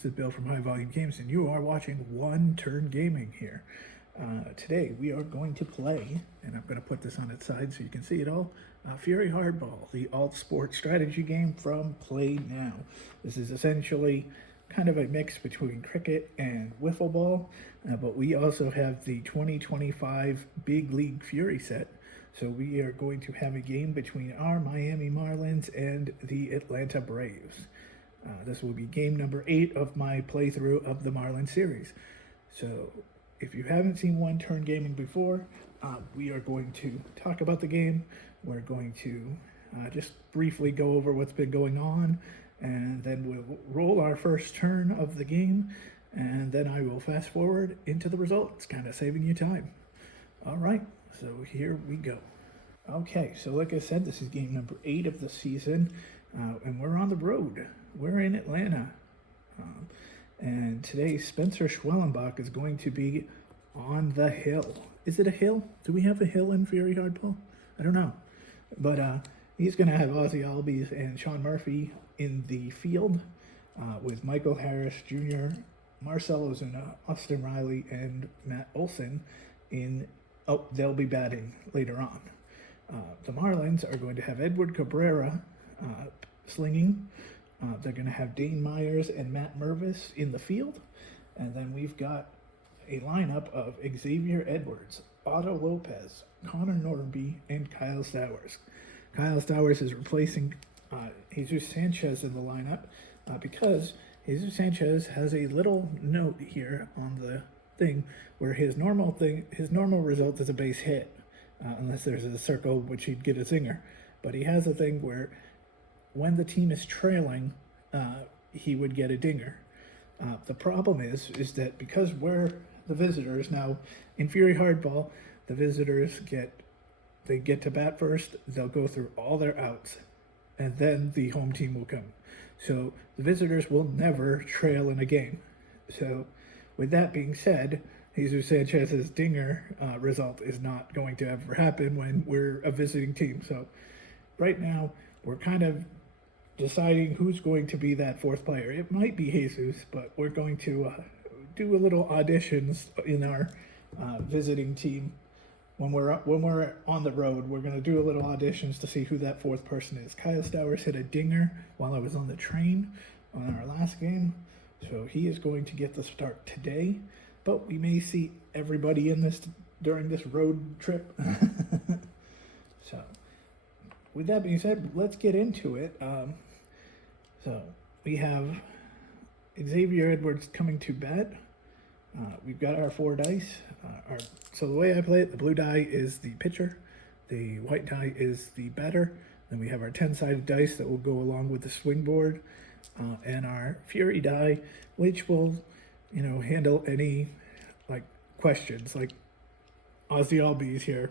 This is Bill from High Volume Games, and you are watching One Turn Gaming here. Today we are going to play, and I'm going to put this on its side so you can see it all, Fury Hardball, the alt-sport strategy game from Plaay Now. This is essentially kind of a mix between cricket and wiffle ball, but we also have the 2025 Big League Fury set. So we are going to have a game between our Miami Marlins and the Atlanta Braves. This will be game number 8 of my playthrough of the Marlins series. So if you haven't seen One Turn Gaming before, we are going to talk about the game. We're going to just briefly go over what's been going on, and then we'll roll our first turn of the game, and then I will fast forward into the results, kind of saving you time. All right, so here we go. Okay, so like I said, this is game number 8 of the season, and we're on the road. We're in Atlanta, and today Spencer Schwellenbach is going to be on the hill. Is it a hill? Do we have a hill in Fury Hardball? I don't know, but he's going to have Ozzie Albies and Sean Murphy in the field, with Michael Harris Jr., Marcell Ozuna, Austin Riley, and Matt Olson in. Oh, they'll be batting later on. The Marlins are going to have Edward Cabrera slinging. They're going to have Dane Myers and Matt Mervis in the field. And then we've got a lineup of Xavier Edwards, Otto Lopez, Connor Norby, and Kyle Stowers. Kyle Stowers is replacing Jesus Sanchez in the lineup because Jesus Sanchez has a little note here on the thing where his normal result is a base hit, unless there's a circle, which he'd get a zinger. But he has a thing where when the team is trailing, he would get a dinger. The problem is that because we're the visitors now in Fury Hardball, the visitors get to bat first. They'll go through all their outs, and then the home team will come. So the visitors will never trail in a game. So with that being said, Jesus Sanchez's dinger result is not going to ever happen when we're a visiting team. So right now, we're kind of deciding who's going to be that fourth player. It might be Jesus, but we're going to do a little auditions in our visiting team. When we're on the road, we're going to do a little auditions to see who that fourth person is. Kyle Stowers hit a dinger while I was on the train on our last game, so he is going to get the start today. But we may see everybody in this during this road trip. So with that being said, let's get into it. So we have Xavier Edwards coming to bat. We've got our 4 dice. So the way I play it, the blue die is the pitcher, the white die is the batter. Then we have our 10-sided dice that will go along with the swing board, and our Fury die, which will, handle any questions like Ozzie Albies here.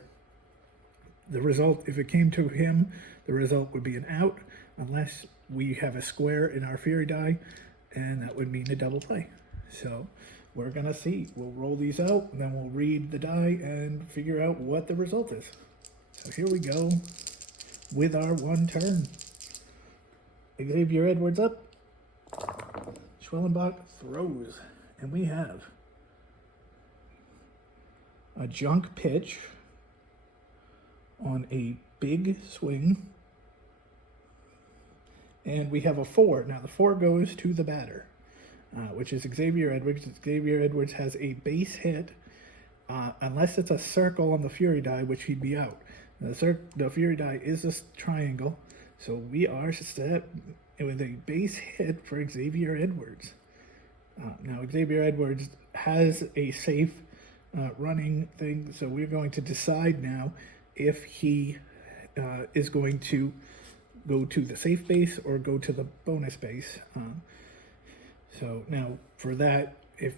The result, if it came to him, the result would be an out, unless we have a square in our Fury die, and that would mean a double play. So we're going to see. We'll roll these out, and then we'll read the die and figure out what the result is. So here we go with our 1 turn. Xavier Edwards up. Schwellenbach throws, and we have a junk pitch on a big swing, and we have a 4. Now the 4 goes to the batter, which is Xavier Edwards. Xavier Edwards has a base hit, unless it's a circle on the Fury die, which he'd be out. The Fury die is a triangle, so we are set with a base hit for Xavier Edwards. Now Xavier Edwards has a safe running thing, so we're going to decide now if he is going to go to the safe base or go to the bonus base. So now for that, if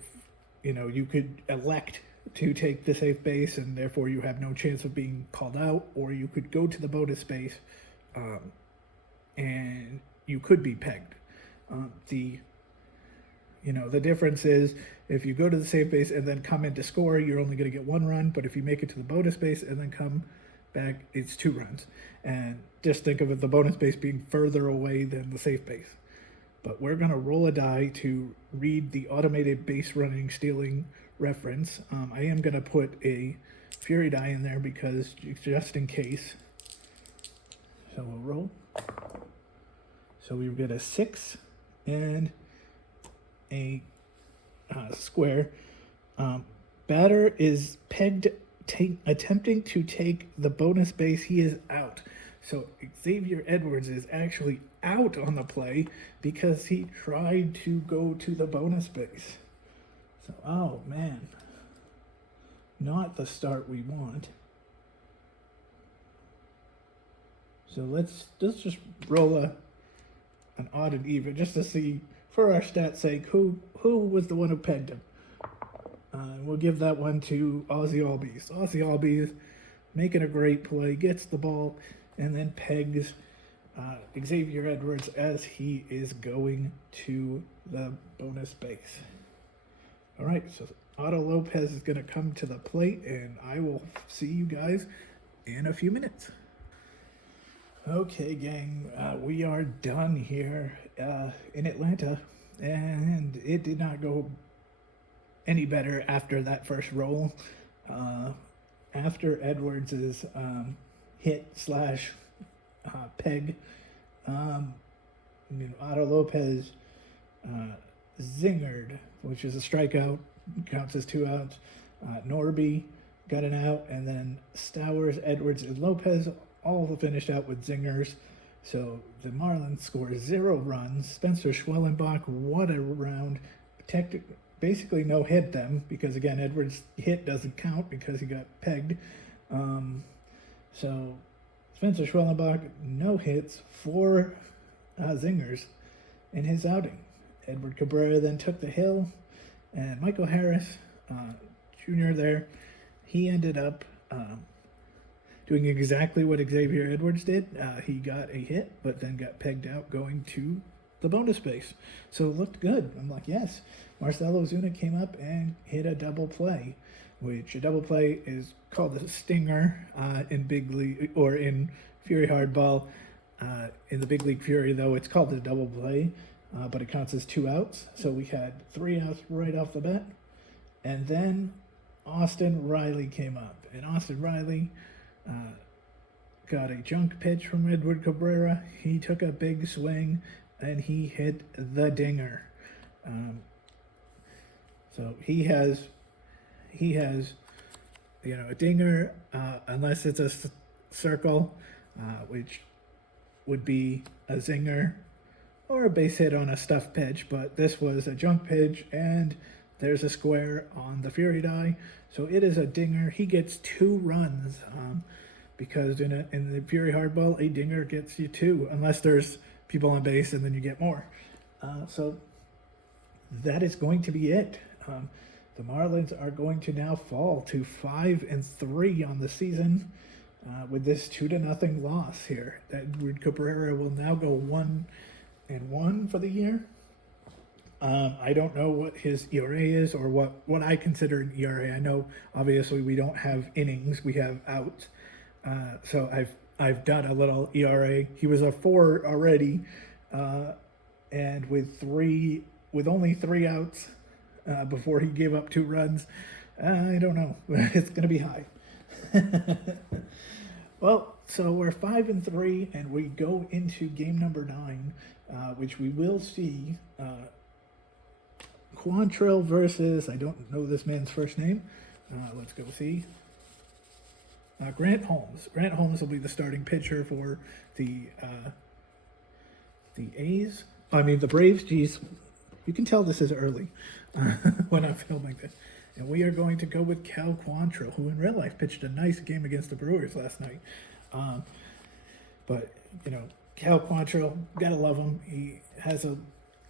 you could elect to take the safe base and therefore you have no chance of being called out, or you could go to the bonus base and you could be pegged. The difference is if you go to the safe base and then come in to score, you're only going to get 1 run. But if you make it to the bonus base and then come back, it's 2 runs. And just think of it, the bonus base being further away than the safe base. but we're going to roll a die to read the automated base running stealing reference. I am going to put a Fury die in there because just in case. So we'll roll. So we get a 6 and a square. Batter is pegged, attempting to take the bonus base. He is out. So Xavier Edwards is actually out on the play because he tried to go to the bonus base. So, oh man, not the start we want. So let's just roll an odd and even just to see, for our stats' sake, who was the one who pegged him. We'll give that one to Aussie Albies. Aussie Albies making a great play, gets the ball, and then pegs Xavier Edwards as he is going to the bonus base. All right, so Otto Lopez is going to come to the plate, and I will see you guys in a few minutes. Okay, gang, we are done here in Atlanta, and it did not go any better after that first roll. After Edwards's hit slash peg, Otto Lopez zingered, which is a strikeout, counts as 2 outs. Norby got an out, and then Stowers, Edwards, and Lopez all finished out with zingers. So the Marlins score 0 runs. Spencer Schwellenbach, what a round. Basically no hit them because, again, Edwards' hit doesn't count because he got pegged. So Spencer Schwellenbach, no hits, 4 zingers in his outing. Edward Cabrera then took the hill, and Michael Harris, Jr. there, he ended up doing exactly what Xavier Edwards did. He got a hit, but then got pegged out going to the bonus base. So it looked good. I'm like, yes. Marcell Ozuna came up and hit a double play, which a double play is called a stinger in Big League or in Fury Hardball. In the Big League Fury, though, it's called a double play, but it counts as 2 outs. So we had 3 outs right off the bat. And then Austin Riley came up, and Austin Riley got a junk pitch from Edward Cabrera. He took a big swing, and he hit the dinger. So he has, a dinger, unless it's a circle, which would be a zinger or a base hit on a stuff pitch. But this was a junk pitch, and there's a square on the Fury die. So it is a dinger. He gets 2 runs, because in the Fury Hardball, a dinger gets you 2, unless there's people on base, and then you get more. So that is going to be it. The Marlins are going to now fall to 5-3 on the season with this 2-0 loss here. Edward Cabrera will now go 1-1 for the year. I don't know what his ERA is or what I consider an ERA. I know obviously we don't have innings, we have outs. So I've done a little ERA. He was a 4 already, and with only 3 outs before he gave up 2 runs. I don't know. It's going to be high. Well, so we're 5-3, and we go into game number 9, which we will see Quantrill versus, I don't know this man's first name. Let's go see. Grant Holmes. Grant Holmes will be the starting pitcher for the A's. I mean, the Braves. Geez, you can tell this is early when I'm filming this. And we are going to go with Cal Quantrill, who in real life pitched a nice game against the Brewers last night. But, Cal Quantrill, gotta love him. He has a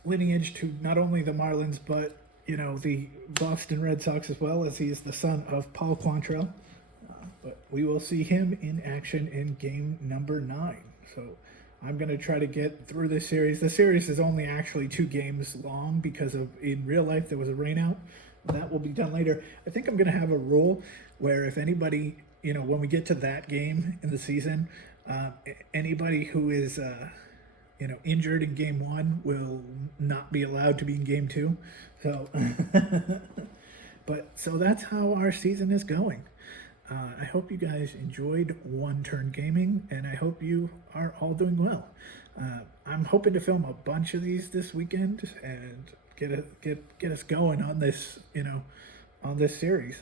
lineage to not only the Marlins, but, the Boston Red Sox as well, as he is the son of Paul Quantrill. But we will see him in action in game number 9. So I'm going to try to get through this series. The series is only actually 2 games long because in real life there was a rainout. That will be done later. I think I'm going to have a rule where if anybody, when we get to that game in the season, anybody who is, injured in game 1 will not be allowed to be in game 2. So, so that's how our season is going. I hope you guys enjoyed One Turn Gaming, and I hope you are all doing well. I'm hoping to film a bunch of these this weekend and get us going on this, on this series.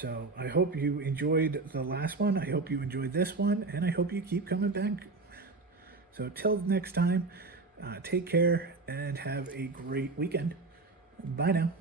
So I hope you enjoyed the last one. I hope you enjoyed this one, and I hope you keep coming back. So till next time, take care and have a great weekend. Bye now.